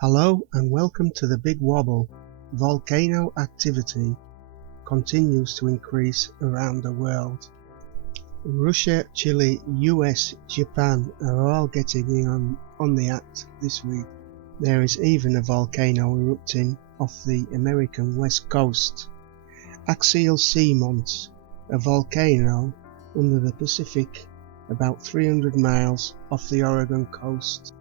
Hello and welcome to the Big Wobble. Volcano activity continues to increase around the world. Russia, Chile, US, Japan are all getting in on the act this week. There is even a volcano erupting off the American west coast. Axial Seamont, a volcano under the Pacific about 300 miles off the Oregon coast.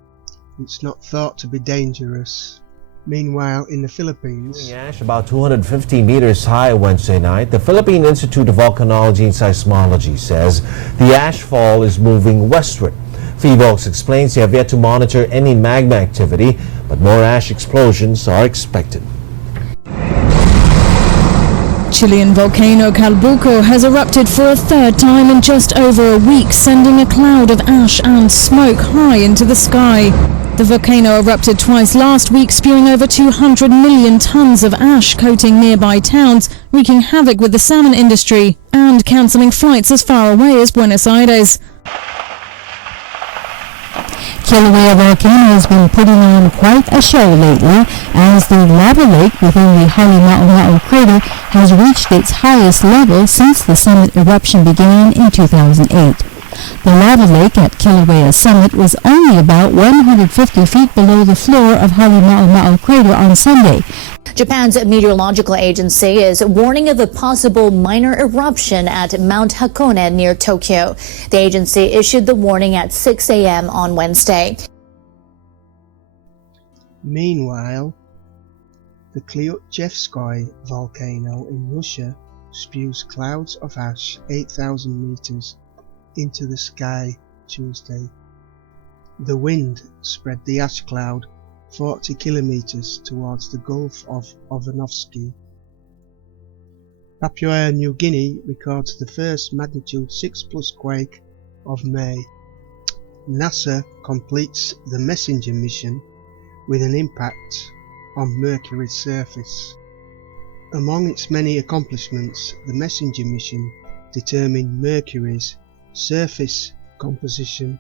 It's not thought to be dangerous. Meanwhile, in the Philippines, ash about 250 meters high Wednesday night. The Philippine Institute of Volcanology and Seismology says the ash fall is moving westward. PHIVOLCS explains they have yet to monitor any magma activity, but more ash explosions are expected. Chilean volcano Calbuco has erupted for a third time in just over a week, sending a cloud of ash and smoke high into the sky. The volcano erupted twice last week, spewing over 200 million tons of ash, coating nearby towns, wreaking havoc with the salmon industry and cancelling flights as far away as Buenos Aires. Kilauea volcano has been putting on quite a show lately, as the lava lake within the Halemaumau crater has reached its highest level since the summit eruption began in 2008. The lava lake at Kilauea summit was only about 150 feet below the floor of Halemaumau crater on Sunday. Japan's meteorological agency is warning of a possible minor eruption at Mount Hakone near Tokyo. The agency issued the warning at 6 a.m. on Wednesday. Meanwhile, the Klyuchevskoy volcano in Russia spews clouds of ash 8,000 meters into the sky Tuesday. The wind spread the ash cloud 40 kilometers towards the Gulf of Ovanovsky. Papua New Guinea records the first magnitude 6+ quake of May. NASA completes the MESSENGER mission with an impact on Mercury's surface. Among its many accomplishments, the MESSENGER mission determined Mercury's surface composition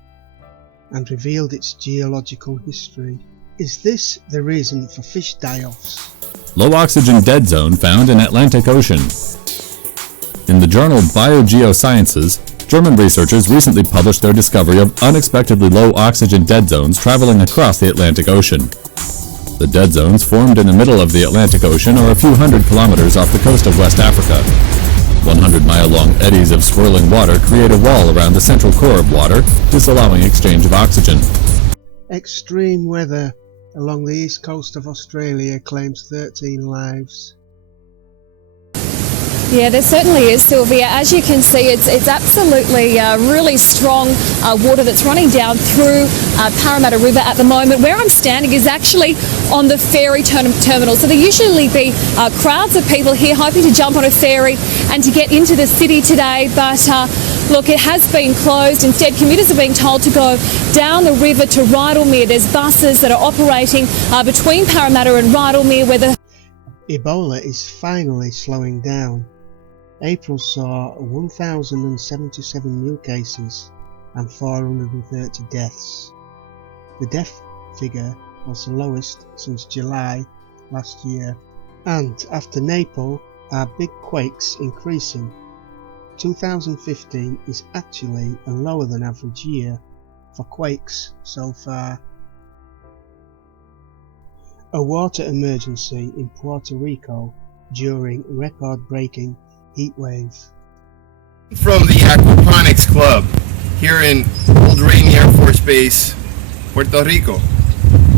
and revealed its geological history. Is this the reason for fish die-offs? Low oxygen dead zone found in Atlantic Ocean. In the journal Biogeosciences, German researchers recently published their discovery of unexpectedly low oxygen dead zones traveling across the Atlantic Ocean. The dead zones formed in the middle of the Atlantic Ocean are a few hundred kilometers off the coast of West Africa. 100-mile-long eddies of swirling water create a wall around the central core of water, disallowing exchange of oxygen. Extreme weather along the east coast of Australia claims 13 lives. Yeah, there certainly is, Sylvia. As you can see, it's absolutely really strong water that's running down through Parramatta River at the moment. Where I'm standing is actually on the ferry terminal. So there usually be crowds of people here hoping to jump on a ferry and to get into the city today. But look, it has been closed. Instead, commuters are being told to go down the river to Rydalmere. There's buses that are operating between Parramatta and Rydalmere where the Ebola is finally slowing down. April saw 1,077 new cases and 430 deaths. The death figure was the lowest since July last year. And after Naples, are big quakes increasing? 2015 is actually a lower than average year for quakes so far. A water emergency in Puerto Rico during record-breaking heat wave. From the Aquaponics Club here in Old Rainy Air Force Base, Puerto Rico,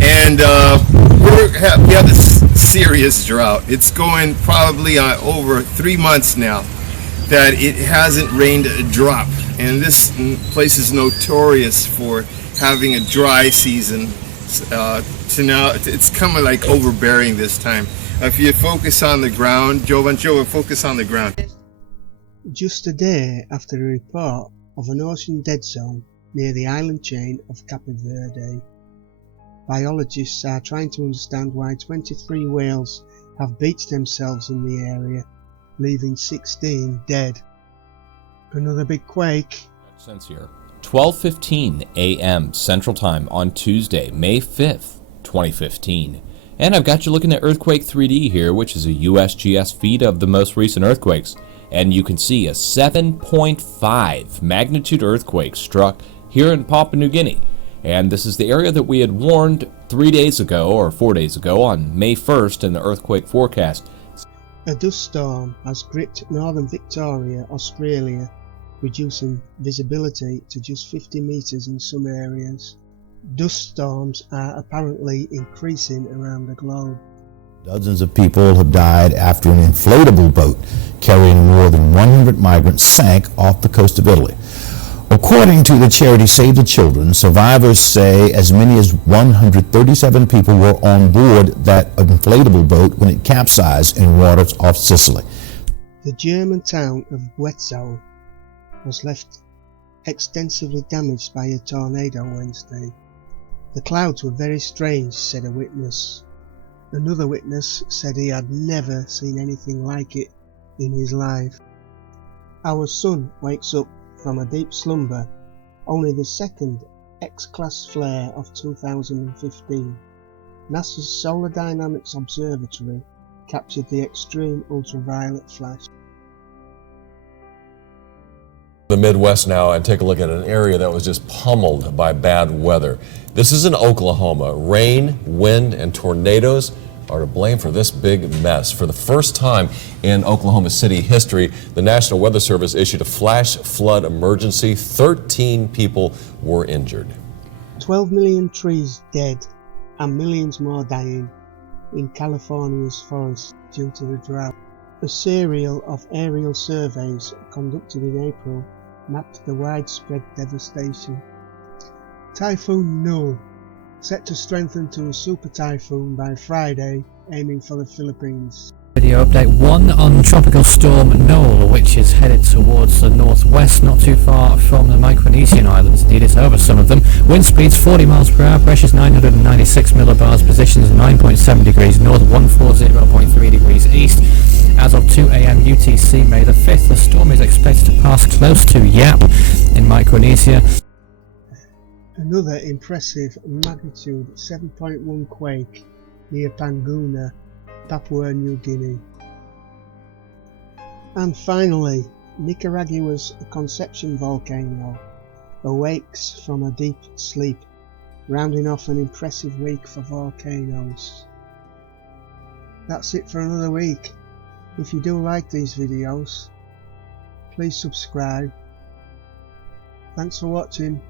and we have this serious drought. It's going probably on over 3 months now that it hasn't rained a drop, and this place is notorious for having a dry season. So now it's kind of like overbearing this time. If you focus on the ground, Jovan, focus on the ground. Just a day after a report of an ocean dead zone near the island chain of Cape Verde, biologists are trying to understand why 23 whales have beached themselves in the area, leaving 16 dead. Another big quake. Since here, 12:15 a.m. Central Time on Tuesday, May 5th. 2015. And I've got you looking at Earthquake 3D here, which is a USGS feed of the most recent earthquakes. And you can see a 7.5 magnitude earthquake struck here in Papua New Guinea. And this is the area that we had warned 3 days ago, or 4 days ago, on May 1st in the earthquake forecast. A dust storm has gripped northern Victoria, Australia, reducing visibility to just 50 metres in some areas. Dust storms are apparently increasing around the globe. Dozens of people have died after an inflatable boat carrying more than 100 migrants sank off the coast of Italy. According to the charity Save the Children, survivors say as many as 137 people were on board that inflatable boat when it capsized in waters off Sicily. The German town of Guezzo was left extensively damaged by a tornado Wednesday. The clouds were very strange, said a witness. Another witness said he had never seen anything like it in his life. Our sun wakes up from a deep slumber, only the second X-class flare of 2015. NASA's Solar Dynamics Observatory captured the extreme ultraviolet flash. The Midwest now, and take a look at an area that was just pummeled by bad weather. This is in Oklahoma. Rain, wind, and tornadoes are to blame for this big mess. For the first time in Oklahoma City history, the National Weather Service issued a flash flood emergency. 13 people were injured. 12 million trees dead and millions more dying in California's forests due to the drought. A series of aerial surveys conducted in April mapped the widespread devastation. Typhoon Null, set to strengthen to a super typhoon by Friday, aiming for the Philippines. Video update 1 on Tropical Storm Noel, which is headed towards the northwest, not too far from the Micronesian islands. Indeed, it's over some of them. Wind speeds 40 miles per hour, pressures 996 millibars, positions 9.7 degrees north, 140.3 degrees east. As of 2 a.m. UTC, May the 5th, the storm is expected to pass close to Yap in Micronesia. Another impressive magnitude 7.1 quake near Panguna, Papua New Guinea. And finally, Nicaragua's Conception volcano awakes from a deep sleep, rounding off an impressive week for volcanoes. That's it for another week. If you do like these videos, please subscribe. Thanks for watching.